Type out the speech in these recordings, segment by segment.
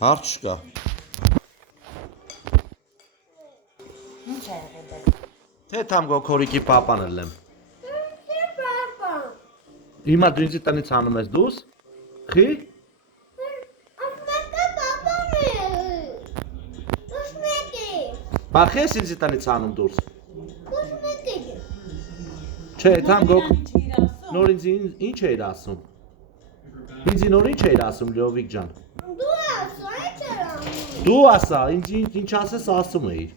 Հարց չկա։ Ինչ է եղել։ Թե թամ գոքորիկի պապան եմ։ Հիմա դու ինձ տնից անում ես դուս։ Խի։ Բախես ինձ տնից անում դուրս։ Չէ, թամ գոք նոր ինձ ինչ էիր ասում։ Ինձ նոր ինչ էիր ասում Լյովիկ ջան։ Դու ասա, ինձ ինչ ասես ասում էիր։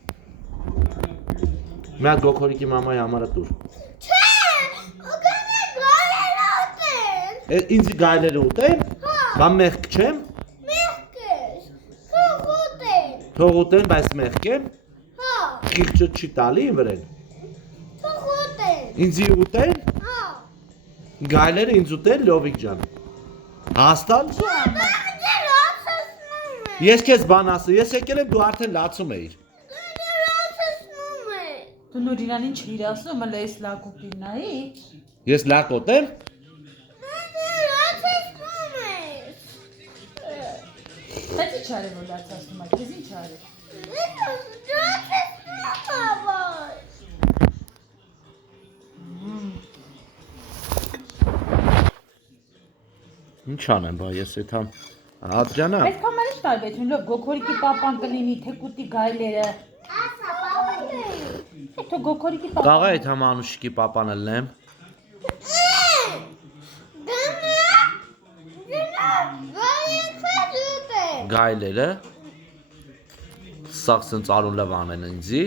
Մի հատ գոքորիկի մամայի համարը տուր։ Ինձ գայլերը ուտեն։ Բա մեղք չեմ։ Թող ուտեն, բայց մեղք եմ։ Խիղճը չի տալի իմ վրեն։ Ինձ ուտեն։ Գայլերը ինձ ուտեն Լյովիկ ջան։ Հաստատ։ Ես քեզ բան ասա, ես եկել եմ դու արդեն լացում էիր։ Դու նոր իրան ինչ իր ասում, հələ ես լակոպին նայի։ Ես լակոտ եմ։ Բայց ինչ արի որ լացացնում ա, քեզ ինչ արի։ Ինչ անեմ, բա ես էթամ Ադջանա։ Այս կամարը ինչ տարբերություն, լավ գոքորիկի պապան կլինի, թեկուտի գայլերը։ Հետո գոքորիկի պապան։ Կաղա էթամ Անուշիկի պապան եմ։ Գայլերը։ Սաղ սենց արուն լավ անեն ինձի։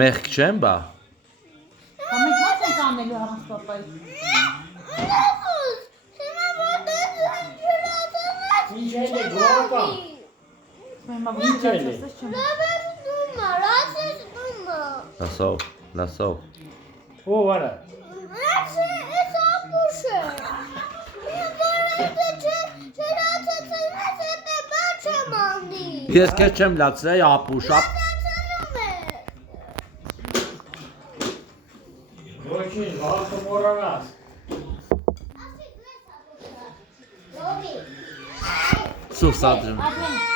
Մեղք չեմ բա։ Մենք ո՞նց ենք անելու առանց պապայի։ Ինչ է գոհակա։ Մեմա ինչ ասես չեմ։ Լասով, լասով։ Ո վարա։ Ես քեզ չեմ լացրել, ապուշ, Ոչինչ, հալքը մորանաս։ Սուս ադրում։ Ապեն